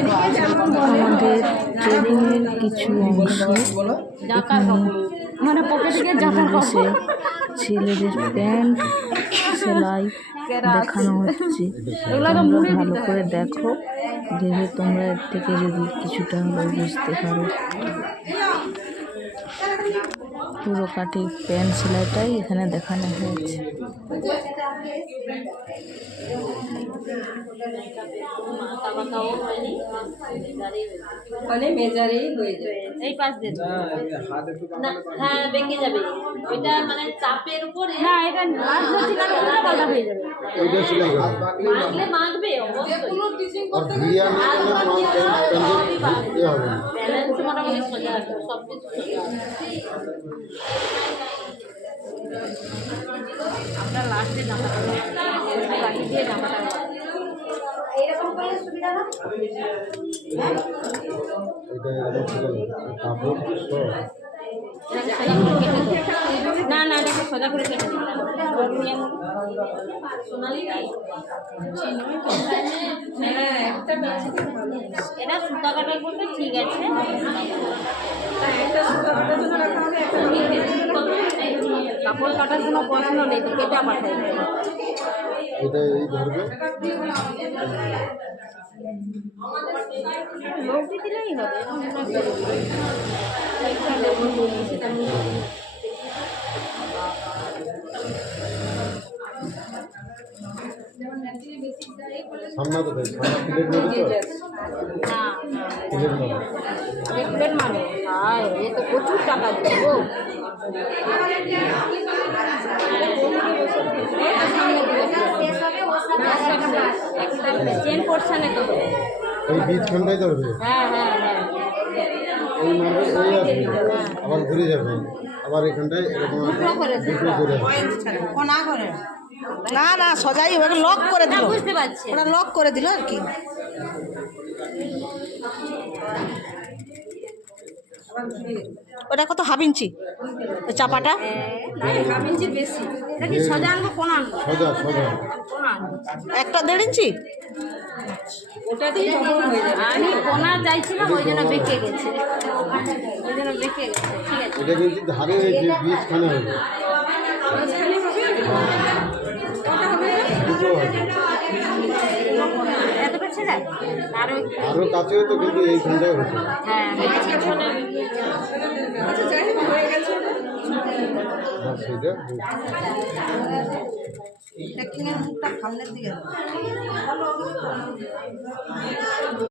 আমাদের ট্রেনিংয়ের কিছু অংশ মানে বসে ছেলেদের প্যান্ট সেলাই দেখানো হচ্ছে। তোমরা ভালো করে দেখো, দেখে তোমরা এর থেকে যদি কিছুটা হলেও বুঝতে পারো। পুরো কাটিং প্যান্ট সেলাইটাই এখানে দেখানো হয়েছে। এই পাশ দিয়ে হ্যাঁ বেঁকে যাবে ওইটা মানে চাপের উপরে না এটা পাল্টা হয়ে যাবে মাখলে মাখবে অবশ্যই ব্যালেন্স মোটামুটি সোজা আছে সব কিছু আমরা লাস্টে জামাটা বাকি দিয়ে জামাটা এইরকম করে সুবিধা না না না এটাকে সোজা করে কেটে এটা সুতা কাটার করতে ঠিক আছে কাপড় কাটার কোনো প্রশ্ন নেই তো কেটে পাঠাই লোকটি দিলেই হবে সামনে তো দেখবেন মানে হ্যাঁ এ তো প্রচুর টাকা দেব চেন পোর্শনে তো এই বীজখানটাই ধরবে। হ্যাঁ হ্যাঁ হ্যাঁ এই মারবে ওই আসবে আবার ঘুরে যাবে আবার এখানটায় এরকম দুটো করে কোনা করে না না সজাই ওটা লক করে দিল বুঝতে পারছি ওটা লক করে দিল আর কি ওটা কত হাফ ইঞ্চি চাপাটা হাফ ইঞ্চি বেশি এটা কি সোজা আনবো কোনা আনবো সোজা সোজা কোনা একটা 1.5 ইঞ্চি ওটাতেই ডবল হয়ে যাবে আমি কোনা চাইছিলাম ওই জন্য বেঁকে গেছে ওই জন্য বেঁকে গেছে ঠিক আছে এটা কিন্তু ধারে যে বীজখানে হবে দুটো হবে এতটা ছেড়ে আরো কাছেও তো কিন্তু এইখানটায় হচ্ছে হ্যাঁ সেটা ট্রেকিং এর মুখটা সামনের দিকে